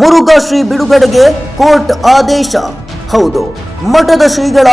ಮುರುಘಾ ಶ್ರೀ ಬಿಡುಗಡೆಗೆ ಕೋರ್ಟ್ ಆದೇಶ. ಹೌದು, ಮಠದ ಶ್ರೀಗಳ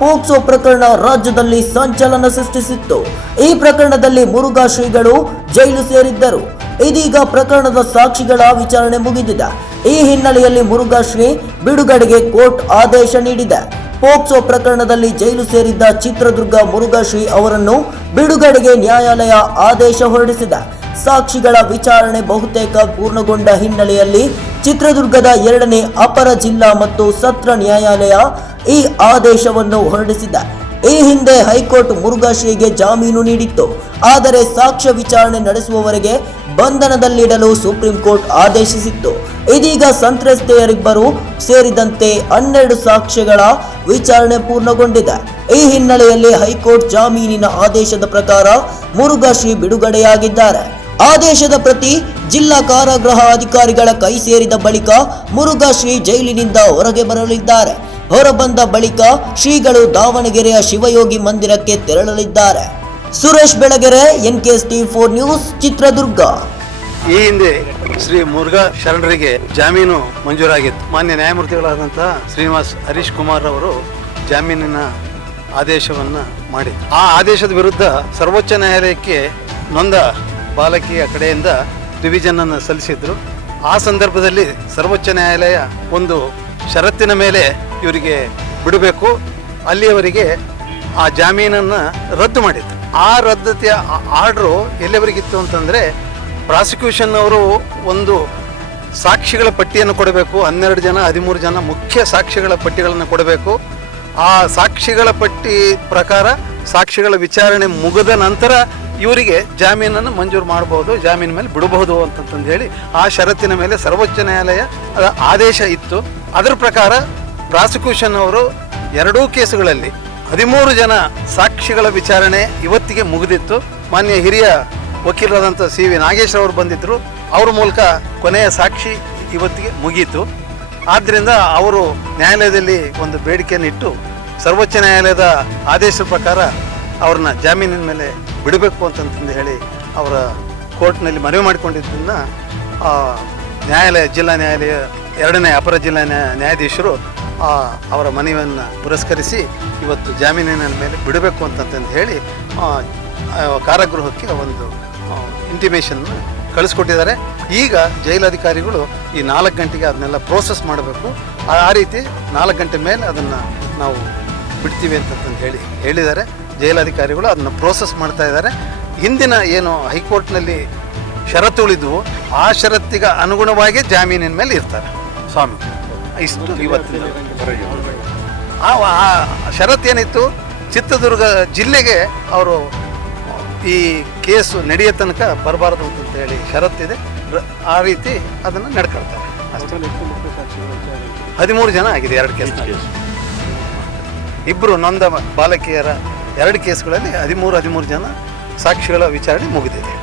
ಪೋಕ್ಸೋ ಪ್ರಕರಣ ರಾಜ್ಯದಲ್ಲಿ ಸಂಚಲನ ಸೃಷ್ಟಿಸಿತ್ತು. ಈ ಪ್ರಕರಣದಲ್ಲಿ ಮುರುಘಾ ಶ್ರೀಗಳು ಜೈಲು ಸೇರಿದ್ದರು. ಇದೀಗ ಪ್ರಕರಣದ ಸಾಕ್ಷಿಗಳ ವಿಚಾರಣೆ ಮುಗಿದಿದೆ. ಈ ಹಿನ್ನೆಲೆಯಲ್ಲಿ ಮುರುಘಾ ಶ್ರೀ ಬಿಡುಗಡೆಗೆ ಕೋರ್ಟ್ ಆದೇಶ ನೀಡಿದೆ. ಪೋಕ್ಸೋ ಪ್ರಕರಣದಲ್ಲಿ ಜೈಲು ಸೇರಿದ್ದ ಚಿತ್ರದುರ್ಗ ಮುರುಘಾ ಶ್ರೀ ಅವರನ್ನು ಬಿಡುಗಡೆಗೆ ನ್ಯಾಯಾಲಯ ಆದೇಶ ಹೊರಡಿಸಿದೆ. ಸಾಕ್ಷಿಗಳ ವಿಚಾರಣೆ ಬಹುತೇಕ ಪೂರ್ಣಗೊಂಡ ಹಿನ್ನೆಲೆಯಲ್ಲಿ ಚಿತ್ರದುರ್ಗದ ಎರಡನೇ ಅಪರ ಜಿಲ್ಲಾ ಮತ್ತು ಸತ್ರ ನ್ಯಾಯಾಲಯ ಈ ಆದೇಶವನ್ನು ಹೊರಡಿಸಿದೆ ಈ ಹಿಂದೆ ಹೈಕೋರ್ಟ್ ಮುರುಘಾಶ್ರೀಗೆ ಜಾಮೀನು ನೀಡಿತ್ತು. ಆದರೆ ಸಾಕ್ಷ್ಯ ವಿಚಾರಣೆ ನಡೆಸುವವರೆಗೆ ಬಂಧನದಲ್ಲಿಡಲು ಸುಪ್ರೀಂ ಕೋರ್ಟ್ ಆದೇಶಿಸಿತ್ತು. ಇದೀಗ ಸಂತ್ರಸ್ತೆಯರಿಬ್ಬರು ಸೇರಿದಂತೆ ಹನ್ನೆರಡು ಸಾಕ್ಷ್ಯಗಳ ವಿಚಾರಣೆ ಪೂರ್ಣಗೊಂಡಿದೆ. ಈ ಹಿನ್ನೆಲೆಯಲ್ಲಿ ಹೈಕೋರ್ಟ್ ಜಾಮೀನಿನ ಆದೇಶದ ಪ್ರಕಾರ ಮುರುಘಾಶ್ರೀ ಬಿಡುಗಡೆಯಾಗಿದ್ದಾರೆ. ಆದೇಶದ ಪ್ರತಿ ಜಿಲ್ಲಾ ಕಾರಾಗೃಹ ಅಧಿಕಾರಿಗಳ ಕೈ ಸೇರಿದ ಬಳಿಕ ಮುರುಘಾಶ್ರೀ ಜೈಲಿನಿಂದ ಹೊರಗೆ ಬರಲಿದ್ದಾರೆ. ಹೊರಬಂದ ಬಳಿಕ ಶ್ರೀಗಳು ದಾವಣಗೆರೆಯ ಶಿವಯೋಗಿ ಮಂದಿರಕ್ಕೆ ತೆರಳಲಿದ್ದಾರೆ. Suresh Belagere N T four news, Chitradurga. ಈ ಹಿಂದೆ ಶ್ರೀ ಮುರುಘಾ ಶರಣರಿಗೆ ಜಾಮೀನು ಮಂಜೂರಾಗಿತ್ತು. ಮಾನ್ಯ ನ್ಯಾಯಮೂರ್ತಿಗಳಾದಂತಹ ಶ್ರೀನಿವಾಸ್ ಹರೀಶ್ ಕುಮಾರ್ ಅವರು ಜಾಮೀನಿನ ಆದೇಶವನ್ನ ಮಾಡಿದ್ರು. ಆ ಆದೇಶದ ವಿರುದ್ಧ ಸರ್ವೋಚ್ಚ ನ್ಯಾಯಾಲಯಕ್ಕೆ ನೊಂದ ಬಾಲಕಿಯ ಕಡೆಯಿಂದ ಅನ್ನು ಸಲ್ಲಿಸಿದ್ರು. ಆ ಸಂದರ್ಭದಲ್ಲಿ ಸರ್ವೋಚ್ಚ ನ್ಯಾಯಾಲಯ ಒಂದು ಷರತ್ತಿನ ಮೇಲೆ ಇವರಿಗೆ ಬಿಡಬೇಕು. ಅಲ್ಲಿಯವರಿಗೆ ಆ ಜಾಮೀನನ್ನು ರದ್ದು ಮಾಡಿತ್ತು. ಆ ರದ್ದತಿಯ ಆರ್ಡ್ರು ಎಲ್ಲಿಯವರಿಗಿತ್ತು ಅಂತಂದರೆ ಪ್ರಾಸಿಕ್ಯೂಷನ್ ಅವರು ಒಂದು ಸಾಕ್ಷಿಗಳ ಪಟ್ಟಿಯನ್ನು ಕೊಡಬೇಕು. ಹನ್ನೆರಡು ಜನ, ಹದಿಮೂರು ಜನ ಮುಖ್ಯ ಸಾಕ್ಷಿಗಳ ಪಟ್ಟಿಗಳನ್ನು ಕೊಡಬೇಕು. ಆ ಸಾಕ್ಷಿಗಳ ಪಟ್ಟಿ ಪ್ರಕಾರ ಸಾಕ್ಷಿಗಳ ವಿಚಾರಣೆ ಮುಗಿದ ನಂತರ ಇವರಿಗೆ ಜಾಮೀನನ್ನು ಮಂಜೂರು ಮಾಡಬಹುದು, ಜಾಮೀನು ಮೇಲೆ ಬಿಡಬಹುದು ಅಂತಂತಂದು ಹೇಳಿ ಆ ಷರತ್ತಿನ ಮೇಲೆ ಸರ್ವೋಚ್ಚ ನ್ಯಾಯಾಲಯ ಆದೇಶ ಇತ್ತು. ಅದರ ಪ್ರಕಾರ ಪ್ರಾಸಿಕ್ಯೂಷನ್ ಅವರು ಎರಡೂ ಕೇಸುಗಳಲ್ಲಿ ಹದಿಮೂರು ಜನ ಸಾಕ್ಷಿಗಳ ವಿಚಾರಣೆ ಇವತ್ತಿಗೆ ಮುಗಿದಿತ್ತು. ಮಾನ್ಯ ಹಿರಿಯ ವಕೀಲರಾದಂಥ ಸಿ ವಿ ನಾಗೇಶ್ ಅವರು ಬಂದಿದ್ದರು. ಅವ್ರ ಮೂಲಕ ಕೊನೆಯ ಸಾಕ್ಷಿ ಇವತ್ತಿಗೆ ಮುಗೀತು ಆದ್ದರಿಂದ ಅವರು ನ್ಯಾಯಾಲಯದಲ್ಲಿ ಒಂದು ಬೇಡಿಕೆಯನ್ನು ಇಟ್ಟು ಸರ್ವೋಚ್ಚ ನ್ಯಾಯಾಲಯದ ಆದೇಶದ ಪ್ರಕಾರ ಅವ್ರನ್ನ ಜಾಮೀನಿನ ಮೇಲೆ ಬಿಡಬೇಕು ಅಂತಂತಂದು ಹೇಳಿ ಅವರ ಕೋರ್ಟ್ನಲ್ಲಿ ಮನವಿ ಮಾಡಿಕೊಂಡಿದ್ದರಿಂದ ನ್ಯಾಯಾಲಯ, ಜಿಲ್ಲಾ ನ್ಯಾಯಾಲಯ, ಎರಡನೇ ಅಪರ ಜಿಲ್ಲಾ ನ್ಯಾಯ ನ್ಯಾಯಾಧೀಶರು ಅವರ ಮನವಿಯನ್ನು ಪುರಸ್ಕರಿಸಿ ಇವತ್ತು ಜಾಮೀನಿನ ಮೇಲೆ ಬಿಡಬೇಕು ಅಂತಂತಂದು ಹೇಳಿ ಕಾರಾಗೃಹಕ್ಕೆ ಒಂದು ಇಂಟಿಮೇಷನ್ ಕಳಿಸ್ಕೊಟ್ಟಿದ್ದಾರೆ. ಈಗ ಜೈಲಾಧಿಕಾರಿಗಳು ಈ ನಾಲ್ಕು ಗಂಟೆಗೆ ಅದನ್ನೆಲ್ಲ ಪ್ರೋಸೆಸ್ ಮಾಡಬೇಕು. ಆ ರೀತಿ ನಾಲ್ಕು ಗಂಟೆ ಮೇಲೆ ಅದನ್ನು ನಾವು ಬಿಡ್ತೀವಿ ಅಂತಂತಂದು ಹೇಳಿ ಹೇಳಿದ್ದಾರೆ. ಜೈಲಧಿಕಾರಿಗಳು ಅದನ್ನು ಪ್ರೋಸೆಸ್ ಮಾಡ್ತಾ ಇದ್ದಾರೆ. ಹಿಂದಿನ ಏನು ಹೈಕೋರ್ಟ್ನಲ್ಲಿ ಷರತ್ತುಗಳಿದ್ವು ಆ ಷರತ್ತಿಗೆ ಅನುಗುಣವಾಗಿ ಜಾಮೀನಿನ ಮೇಲೆ ಇರ್ತಾರೆ. ಸ್ವಾಮಿ ಇಷ್ಟು ಇವತ್ತಿನ ಆ ಆ ಷರತ್ತೇನಿತ್ತು ಚಿತ್ರದುರ್ಗ ಜಿಲ್ಲೆಗೆ ಅವರು ಈ ಕೇಸು ನಡೆಯೋ ತನಕ ಬರಬಾರ್ದು ಅಂತ ಹೇಳಿ ಷರತ್ತಿದೆ. ಆ ರೀತಿ ಅದನ್ನು ನಡ್ಕೊಳ್ತಾರೆ. ಅಷ್ಟೇ. ಹದಿಮೂರು ಜನ ಆಗಿದೆ ಎರಡು ಕೇಸ್. ಇಬ್ಬರು ನೊಂದ ಬಾಲಕಿಯರ ಎರಡು ಕೇಸ್ಗಳಲ್ಲಿ ಹದಿಮೂರು ಹದಿಮೂರು ಜನ ಸಾಕ್ಷಿಗಳ ವಿಚಾರಣೆ ಮುಗಿದಿದೆ.